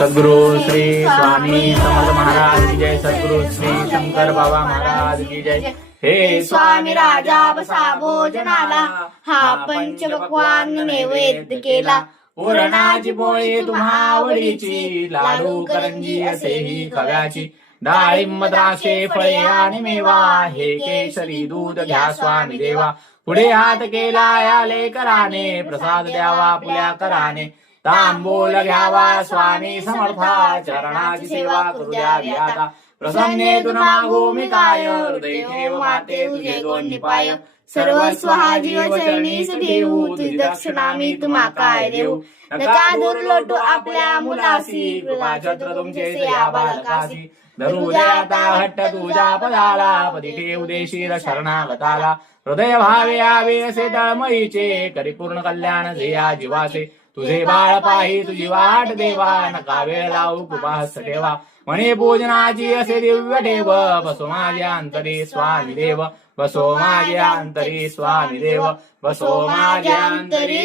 सद्गुरु श्री स्वामी समर्थ महाराज की जय। सद्गुरु श्री शंकर बाबा महाराज की जय। हे स्वामी राजा बसा भोजनाला, हा पंचपक्वान नैवेद्य केला। पुरणाची पोळी तुम्हा आवडीची, लाडू करंजी असेही खव्याची। डाळिंब द्राक्षे फळे आणि मेवा, हे केशरी दूध घ्या स्वामी देवा। पुढे हात केला या लेकराने, प्रसाद द्यावा पुल्या कराने। तांबूल घ्यावा स्वामी समर्था, चरणाची सेवा करू द्यावी आता। प्रसन्नेतून मागू मी काय, हृदय ठेव माते तुझे दोन्ही पाय। सर्वस्व हा जीव चरणीस ठेवू, तुझी दक्षिणा मी तुम्हा काय देऊ। नका दुर्लोटू आपल्या मुलासी, कृपाछत्र तुमचे या बालकासी। धरू द्या आता हट्ट तुझ्या पदाला, पदी ठेवू देशील शरणागताला। हृदय भावे यावे असे तळमळीचे, करी पूर्ण कल्याण जे या जीवाचे। तुझे बाळ पाही तुझी वाट देवा, नका वेळ लावू कृपा हस्त ठेवा। म्हणे पूजनाची असे दिव्य ठेव, बसो माझ्या अंतरी स्वामी देव। बसो माझ्या अंतरी स्वामी देव, बसो माझ्या अंतरी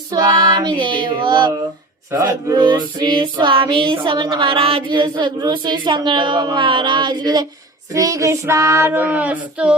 स्वामी देव। सद्गुरु श्री स्वामी समर्थ महाराज, सद्गुरु श्री शंकर महाराज, श्री कृष्णार्पणमस्तु।